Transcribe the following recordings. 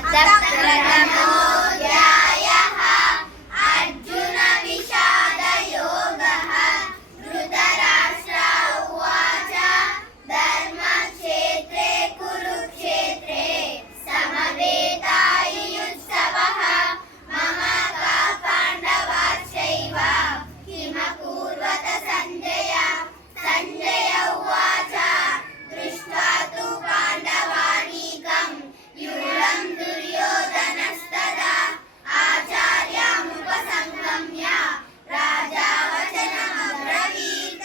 अतः प्रथमोऽध्यायः अर्जुनविषादयोगः। धृतराष्ट्र उवाच धर्मक्षेत्रे कुरुक्षेत्रे समवेतायुत्सवः महाकाः पाण्डवाश्चैव किमकुर्वत सञ्जय। सञ्जय उवाच दृष्ट्वा तु पाण्डवानीकं यूढं दुर्योधनस्तदा आचार्यमुपसंगम्य राजा वचनमब्रवीत्।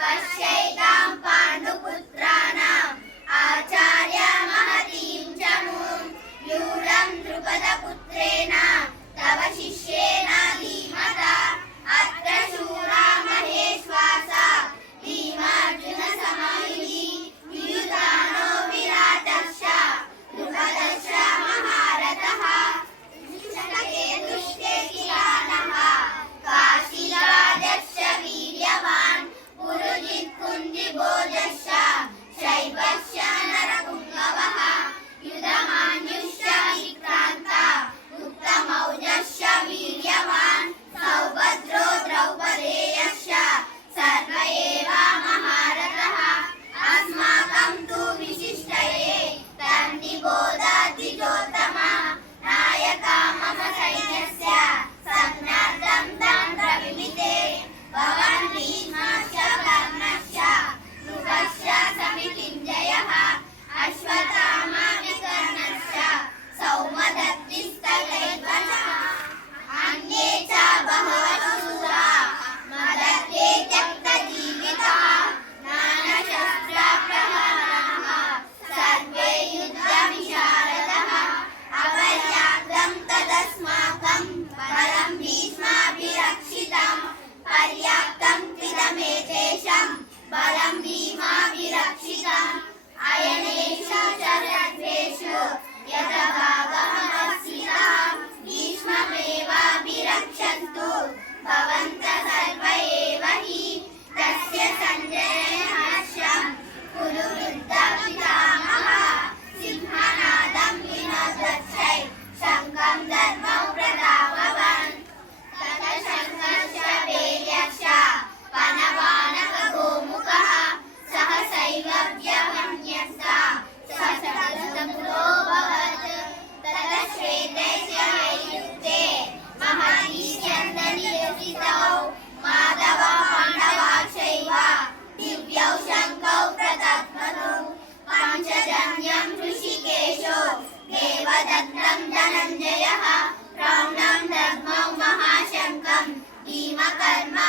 पश्यैतां पाण्डुपुत्राणाम् आचार्यमहतीं चमूं यूढं द्रुपदपुत्रेण तव शिष्येण धीमता। अत्र शूरा महेश्वासा भीमार्जुनसमयुगी युयुधानो विराटश्च द्रुपदश्च महारथः। दुष्टे किरानः काशीराजश्च वीर्यवान् पुरुजित् कुन्तिभोजश्च शैवश्च नरपुङ्गवः युधमान्युश्च विक्रान्ता उत्तमौजश्च वीर्यवान् सौभद्रो द्रौपदेयश्च सर्व एव महारथः। अस्माकं तु विशिष्टये तन्निबोधाद्विजोत्तमा नायका मम सैन्यस्य संज्ञार्थं तं प्रविमिते। भवान् भीष्मश्च कर्णश्च नृपश्च समितिञ्जयः अश्वत्थामा विकर्णश्च सौमदत्तिस्तथैवचः। अन्ये च बहवः शूरा मदर्थे त्यक्तजीविताः नानाशस्त्रप्रहरणाः सर्वे युद्धविशारदः। अपर्याप्तं तदस्माकं बलं भीष्माभिरक्षितं पर्याप्तं त्विदमेतेषां बलं भीमाभिरक्षितम्। अयनेषु च सर्वेषु यथाभागमवस्थिताः भीष्ममेवाभिरक्षन्तु भवन्तः सर्व एव हि। तस्य सञ्जयेन हर्षं कुरु वृद्धपितामहः सिंहनादं विनोदच्छै शङ्खं दद्मौ प्रधावन्। ततः शङ्खश्च वीर्यश्च पनवानकगोमुखः सहसैव व्यवन्यस्ता सशतमुरोऽभवत्। ततः श्वेतस्य वैयुक्ते महती स्यन्दनियोजितौ माधवः पाण्डवाश्चैव दिव्यौ शङ्खौ प्रदध्मतु। पाञ्चजन्यं ऋषिकेशो देवदत्तं धनञ्जयः प्रौढं दद्मौ महाशङ्खं भीमकर्मा